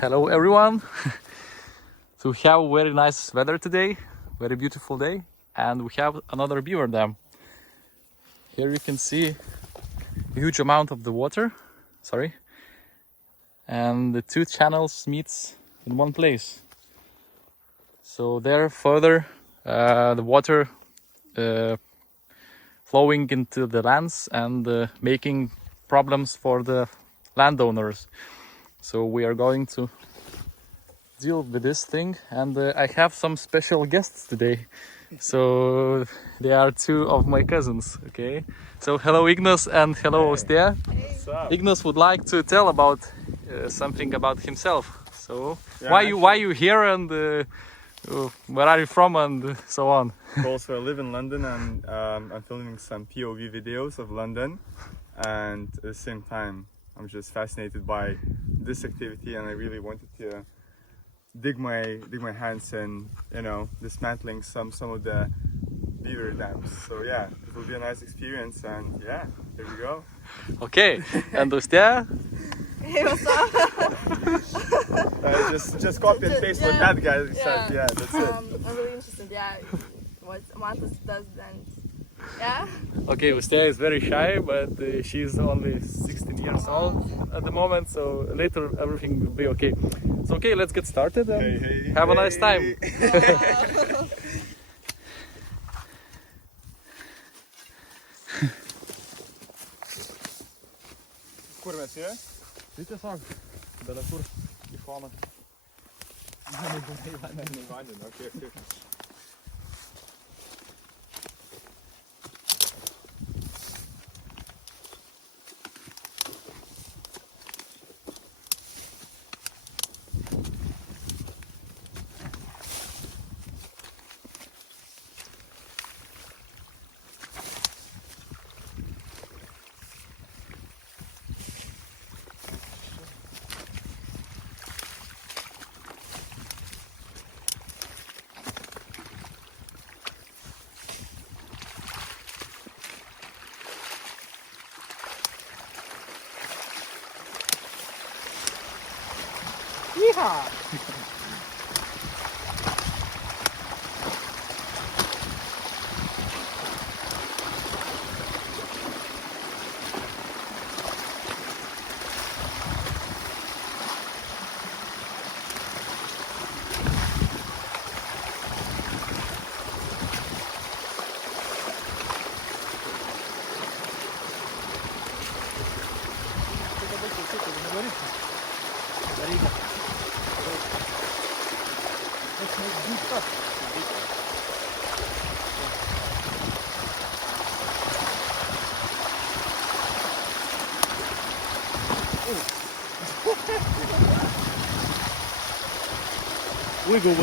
Hello everyone. So we have very nice weather today, very beautiful day, and we have another beaver dam. Here you can see a huge amount of the water, and the two channels meets in one place. So there further the water flowing into the lands and making problems for the landowners. So we are going to deal with this thing, and I have some special guests today. So they are two of my cousins. Okay, so hello Ignas and hello Austeja. What's up? Ignas would like to tell about something about himself. So Yeah, why you here, and where are you from, and so on. Cool. So I live in London, and I'm filming some POV videos of London, and at the same time I'm just fascinated by this activity, and I really wanted to dig my hands in, dismantling some of the beaver dams. So yeah, it will be a nice experience, and yeah, here we go. Okay, and Austeja? Hey, what's up? Just copy and paste what that guy said. Yeah. Yeah, that's it. I'm really interested, what Mantas does then. Yeah? Okay, Austeja is very shy, but she's only 16 years old at the moment, so later everything will be okay. So okay, let's get started and have a nice time. Kur mes čia? Tai tiesiog, bele kur į šoną. Okay. Yeehaw! Let's make deep cut. Wiggle.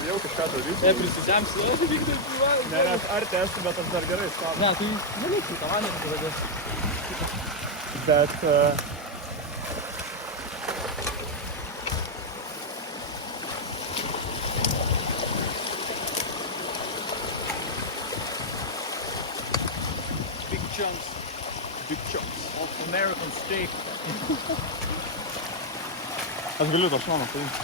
Bijau kažką daryti. Neprisisemsi, aš vykdai gyvą. Ne, aš arti esu, bet aš dar gerai stoviu. Ne, tai nelikti tą vandenį pradės. Bet Big chunks of American steak. aš galiu tą šoną paimti.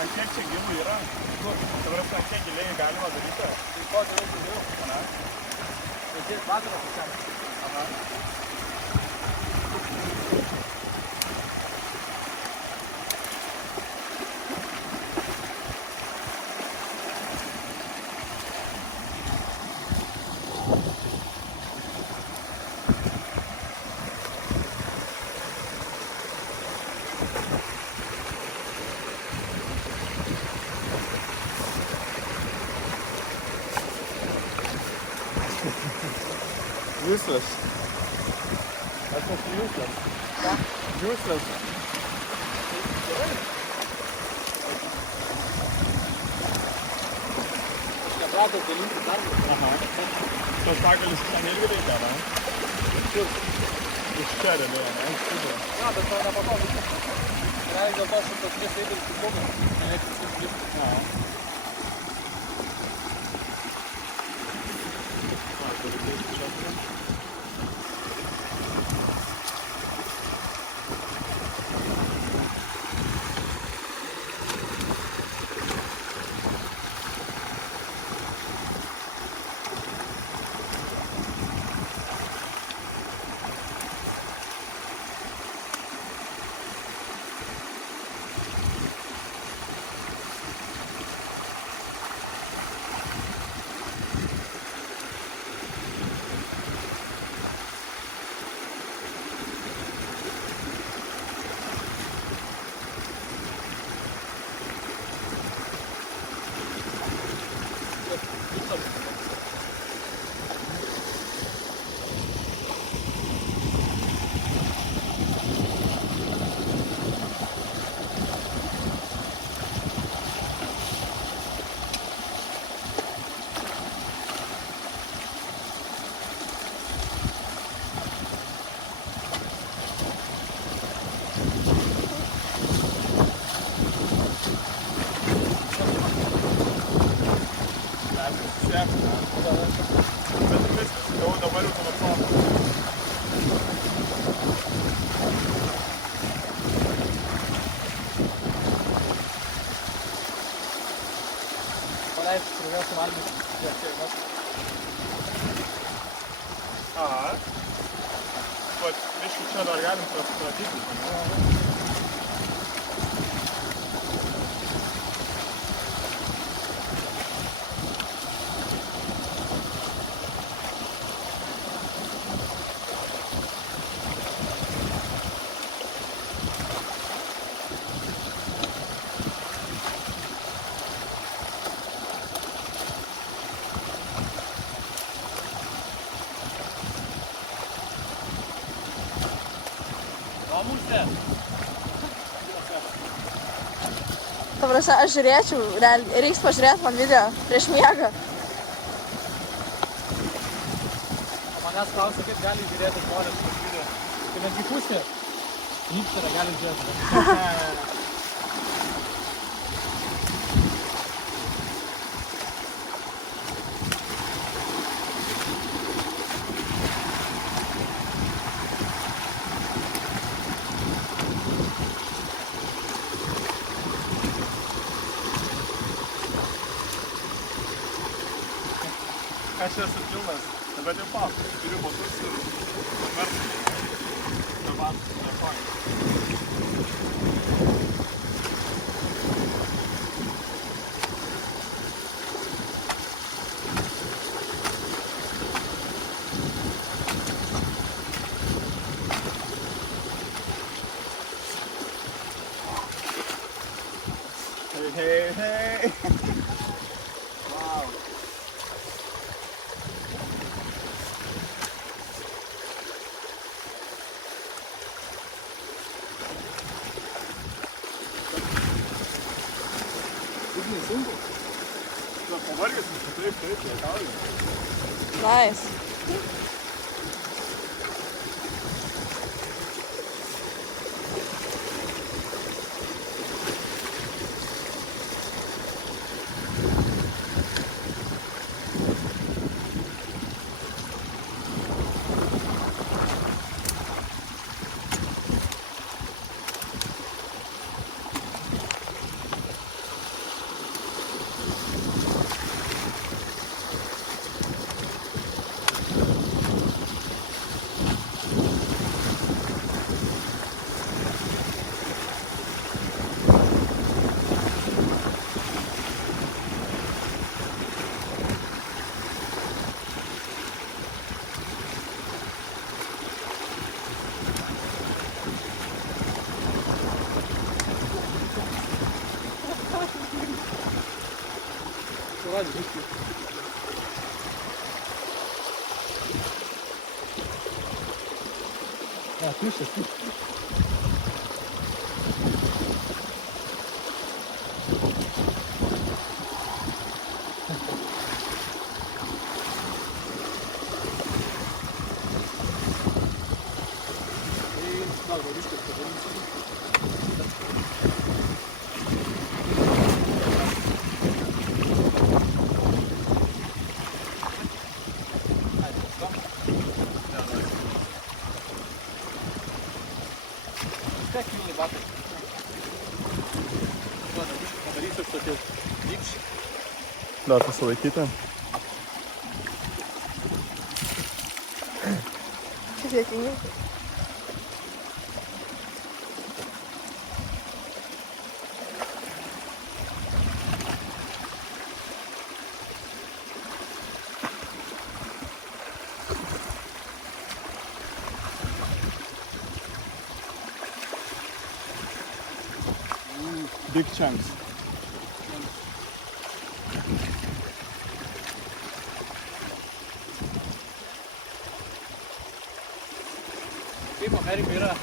Ant kiek čia gilų yra? Tai prasme, ant kiek giliai galima daryti? Tai ko geriau giliau? Ana. Tai tiek vakarą pačiam. Aha. Useless. That's not useless. Useless. Neprato dalinti darbus. Aha. Tas pagalis ten irgi reikia, ne? Iš čia realiai, ne? Iš čia. Ja, bet to nepatogu. Realiai dėl to šitas tris eidris tik kogas. Nereikia suskipti. Aha. Turi keisti čia. Aha. Vat, biškai čia dar galim prastatyti. Ta prasme, aš žiūrėčiau, reiks pažiūrėti man video prieš miegą. Manęs klausia, kaip gali žiūrėti žmonės prieš video. Tai netgi pusė hipsterą gali žiūrėti. Aš esu pilnas, bet jau pap, turiu botus ir konvertus. Dabar telefonį. Hey, hey, hey. Wow. Sunku. Na, pavargęs, taip, juokauju. Nice. Ja, tussen. Da, susilaikyta. Kaip juokingai. Big chunks. Kaip Amerika yra.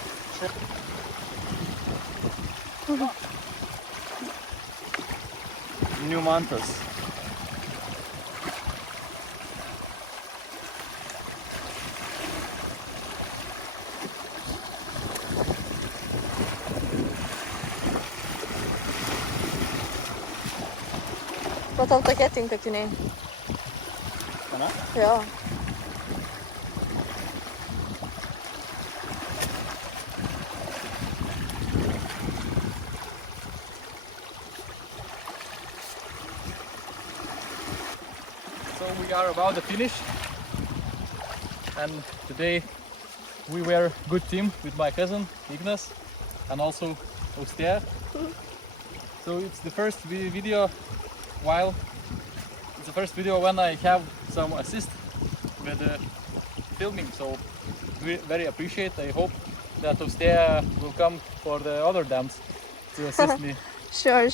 New mantas. Bet tau tokie tinka akiniai. Kana? Jo. So we are about to finish, and today we were a good team with my cousin Ignas and also Austeja. So it's the first video it's the first video when I have some assist with filming, so we very appreciate. I hope that Austeja will come for the other dams to assist me. Sure.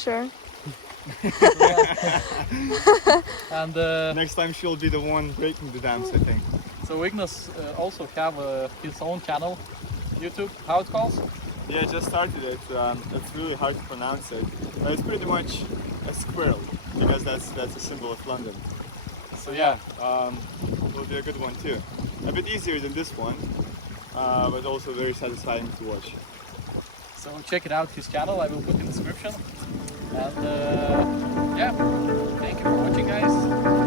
And Next time she'll be the one breaking the dams, I think. so Ignas also have his own channel, YouTube. How it calls? Yeah, I just started it. It's really hard to pronounce it. It's pretty much a squirrel because that's a symbol of London. So yeah, will be a good one too. A bit easier than this one, but also very satisfying to watch. So check it out, his channel. I will put in the description. And yeah, thank you for watching, guys.